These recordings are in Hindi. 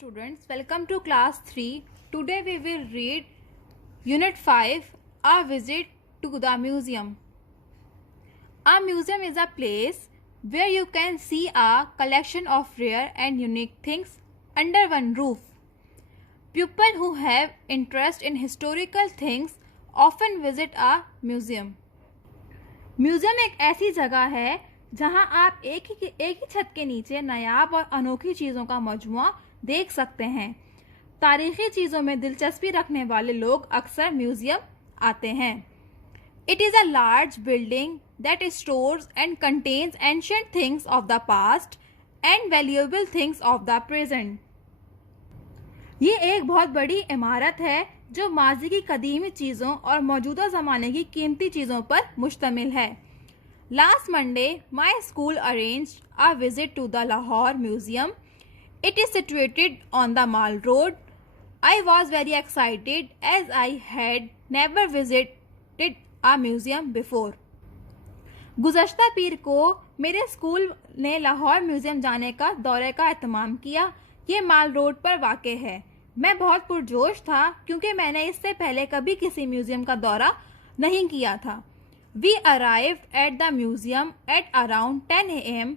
students, welcome to class 3. Today we will read Unit 5, A Visit to the Museum. A museum is a place where you can see a collection of rare and unique things under one roof. People who have interest in historical things often visit a museum. Museum एक ऐसी जगह है जहां आप एक ही छत के नीचे नायाब और अनोखी चीज़ों का मजमुआ देख सकते हैं। तारीखी चीज़ों में दिलचस्पी रखने वाले लोग अक्सर म्यूजियम आते हैं। It is a large building that stores and contains ancient things of the past and valuable things of the present. ये एक बहुत बड़ी इमारत है जो माजी की कदीमी चीज़ों और मौजूदा ज़माने की कीमती चीज़ों पर मुश्तमिल है। Last Monday my school arranged a visit to the Lahore museum. It is situated on the Mall Road. I was very excited as I had never visited a museum before. गुज़श्ता पीर को मेरे स्कूल ने लाहौर म्यूज़ियम जाने का दौरे का एहतमाम किया। ये माल रोड पर वाक़ है। मैं बहुत पुरजोश था क्योंकि मैंने इससे पहले कभी किसी म्यूज़ियम का दौरा नहीं किया था। We arrived at the museum at around 10 a.m.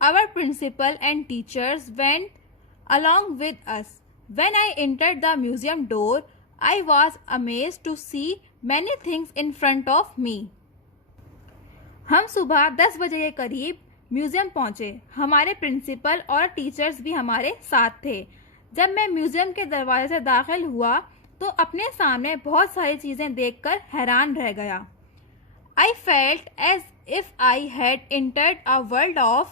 Our principal and teachers went along with us. When I entered the museum door, I was amazed to see many things in front of me. हम सुबह 10 बजे के करीब म्यूजियम पहुंचे। हमारे प्रिंसिपल और टीचर्स भी हमारे साथ थे। जब मैं म्यूजियम के दरवाजे से दाखिल हुआ तो अपने सामने बहुत सारी चीज़ें देखकर हैरान रह गया। I felt as if I had entered a world of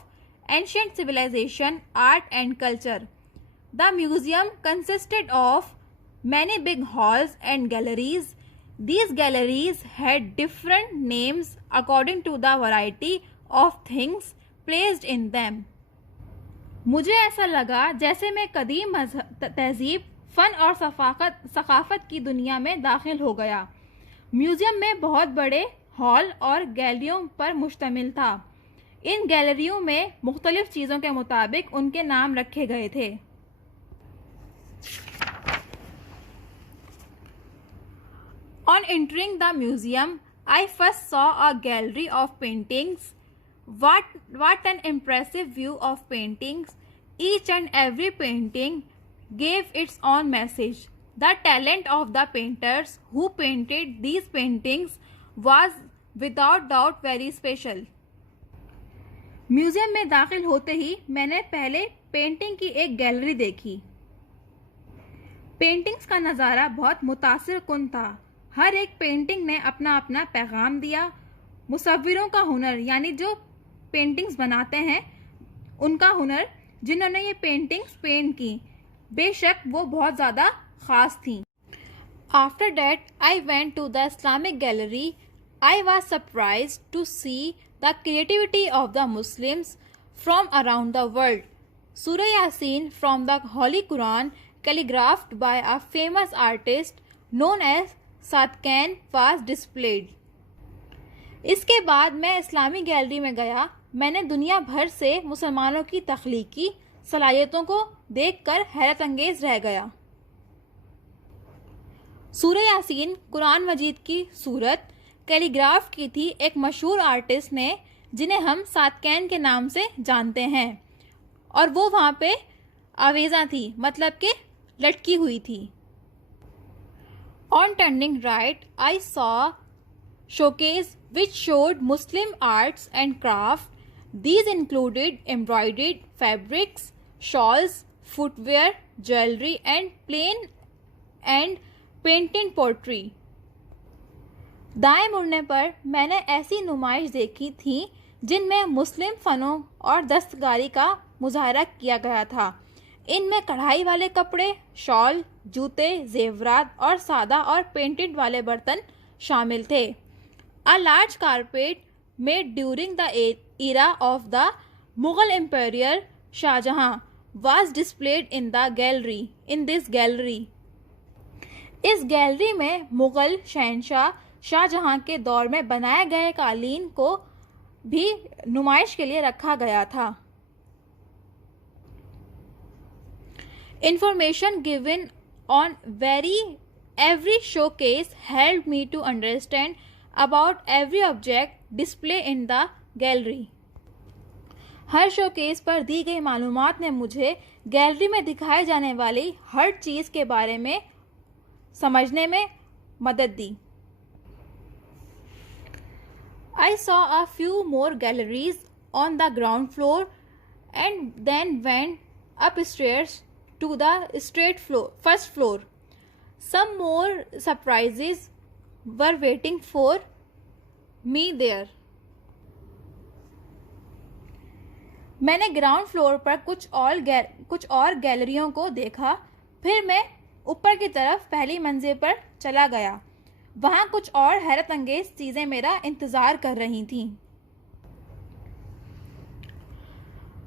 ancient civilization, art and culture. The museum consisted of many big halls and galleries. These galleries had different names according to the variety of things placed in them. मुझे ऐसा लगा जैसे मैं कदीम तहजीब, फ़न और सकाफ़त की दुनिया में दाखिल हो गया। म्यूज़ियम में बहुत बड़े हॉल और गैलरियों पर मुश्तमिल था। इन गैलरियों में मुख्तलिफ चीज़ों के मुताबिक उनके नाम रखे गए थे। On entering the museum, I first saw a gallery of paintings. What an impressive view of paintings! Each and every painting gave its own message. The talent of the painters who painted these paintings was without doubt very special. Museum में दाखिल होते ही मैंने पहले पेंटिंग की एक गैलरी देखी। पेंटिंग्स का नज़ारा बहुत मुतासिर कुन था। हर एक पेंटिंग ने अपना अपना पैगाम दिया। मुसव्विरों का हुनर, यानी जो पेंटिंग्स बनाते हैं उनका हुनर, जिन्होंने ये पेंटिंग्स पेंट की, बेशक वो बहुत ज़्यादा ख़ास थी। After that, I went to the Islamic gallery. I was surprised to see the creativity of the Muslims from around the world. Surah Yasin from the Holy Quran, calligraphed by a famous artist known as Sadkan, was displayed. इसके बाद मैं इस्लामी गैलरी में गया। मैंने दुनिया भर से मुसलमानों की तख्लीकी सलाहियतों को देखकर हैरत अंगेज रह गया। सूरह यासीन कुरान मजीद की सूरत कैलीग्राफ की थी एक मशहूर आर्टिस्ट ने, जिन्हें हम सादकैन के नाम से जानते हैं, और वो वहाँ पे आवेज़ा थी, मतलब कि लटकी हुई थी। On turning right I saw showcase which showed Muslim arts and craft. These included embroidered fabrics, shawls, footwear, jewelry and plain and painted pottery. दाएं मुड़ने पर मैंने ऐसी नुमाइश देखी थी जिनमें मुस्लिम फ़नों और दस्तकारी का मुजाहरा किया गया था। इनमें कढ़ाई वाले कपड़े, शॉल, जूते, जेवरात और सादा और पेंटेड वाले बर्तन शामिल थे। A large carpet made during the era of the Mughal Emperor Shah Jahan was displayed in this gallery. इस गैलरी में मुग़ल शहंशाह शाहजहां के दौर में बनाए गए कालीन को भी नुमाइश के लिए रखा गया था। Information given on every showcase helped me to understand about every object displayed in the gallery. Her showcase पर दी गई मालूमात ने मुझे गैलरी में दिखाए जाने वाली हर चीज़ के बारे में समझने में मदद दी. I saw a few more galleries on the ground floor and then went upstairs to the first floor. Some more surprises were waiting for me there. मैंने ग्राउंड फ्लोर पर कुछ और गैलरियों को देखा. फिर मैं ऊपर की तरफ पहली मंजिल पर चला गया. वहाँ कुछ और हैरत अंगेज चीज़ें मेरा इंतज़ार कर रही थीं.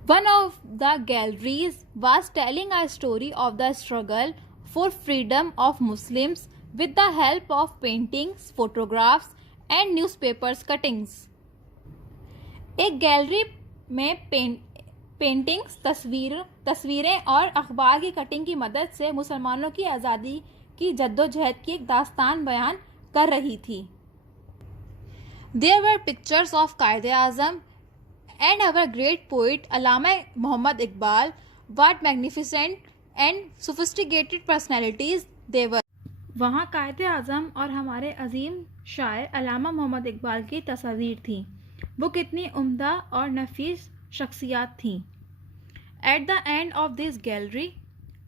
One of the galleries was telling a story of the struggle for freedom of Muslims with the help of paintings, photographs and newspapers cuttings. एक गैलरी में पेंटिंग्स, तस्वीरें और अखबार की कटिंग की मदद से मुसलमानों की आज़ादी की जद्दोजहद की एक दास्तान बयान कर रही थी. There were pictures of Quaid-e-Azam and our great poet Allama Muhammad Iqbal. What magnificent and sophisticated personalities they were. वहाँ कायद-ए-आज़म और हमारे अजीम शायर अल्लामा मोहम्मद इकबाल की तस्वीर थी. वो कितनी उम्दा और नफीस शख्सियात थीं. At the end of this gallery,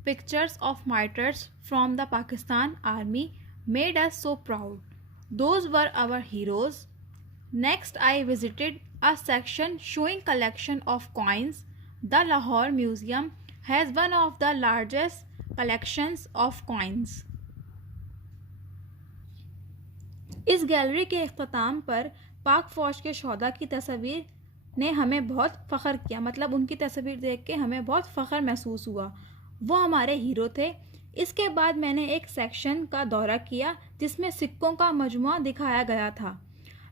pictures of martyrs from the Pakistan Army made us so proud. Those were our heroes. Next, I visited a section showing collection of coins. The Lahore Museum has one of the largest collections of coins. इस गैलरी के इख्तिताम पर पाक फ़ौज के शोहदा की तस्वीर ने हमें बहुत फ़ख्र किया. मतलब उनकी तस्वीर देख के हमें बहुत फ़ख्र महसूस हुआ. वो हमारे हीरो थे. इसके बाद मैंने एक सेक्शन का दौरा किया जिसमें सिक्कों का मजमुआ दिखाया गया था.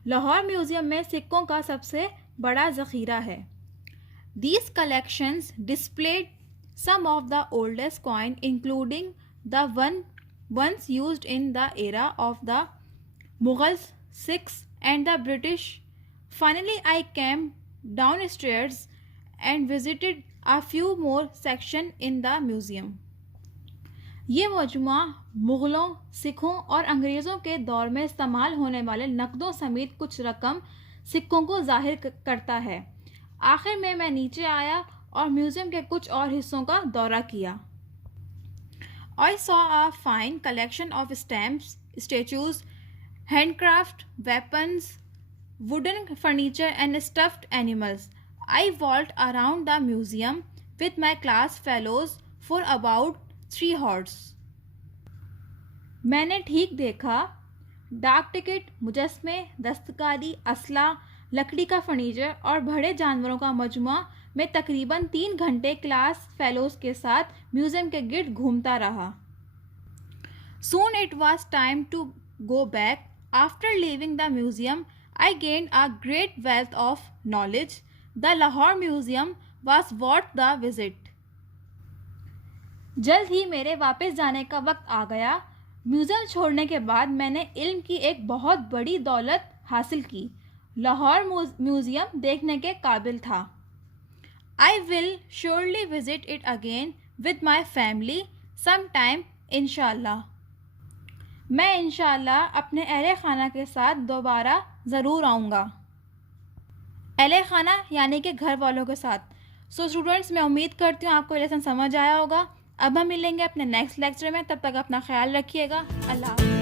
लाहौर म्यूज़ियम में सिक्कों का सबसे बड़ा ज़ख़ीरा है. These collections displayed some of the oldest coins, including the ones used in the era of the Mughals, Sikhs and the British. Finally, I came downstairs and visited a few more sections in the museum. ये मजमुआ मुग़लों, सिखों और अंग्रेज़ों के दौर में इस्तेमाल होने वाले नकदों समेत कुछ रकम सिक्कों को ज़ाहिर करता है. आखिर में मैं नीचे आया और म्यूज़ियम के कुछ और हिस्सों का दौरा किया. I saw a fine collection of stamps, statues, handcraft, weapons, wooden furniture and stuffed animals. I walked around the museum with my class fellows for about 3 hours. मैंने ठीक देखा. डाक टिकट, मुजस्मे, दस्तकारी, असला, लकड़ी का फर्नीचर और बड़े जानवरों का मजमुआ में तकरीबन 3 घंटे क्लास फेलोज के साथ म्यूज़ियम के गिर्द घूमता रहा. Soon it was time to go back. After leaving the museum, I gained a great wealth of knowledge. The Lahore Museum was worth the visit. जल्द ही मेरे वापस जाने का वक्त आ गया. म्यूज़ियम छोड़ने के बाद मैंने इल्म की एक बहुत बड़ी दौलत हासिल की. लाहौर म्यूज़ियम देखने के काबिल था. I will surely visit it again with my family sometime इंशाल्लाह. मैं इंशाल्लाह अपने अहले खाना के साथ दोबारा ज़रूर आऊँगा. अहले खाना यानी कि घर वालों के साथ. सो स्टूडेंट्स, मैं उम्मीद करती हूँ आपको लेसन समझ आया होगा. अब हम मिलेंगे अपने नेक्स्ट लेक्चर में. तब तक अपना ख्याल रखिएगा. अल्लाह.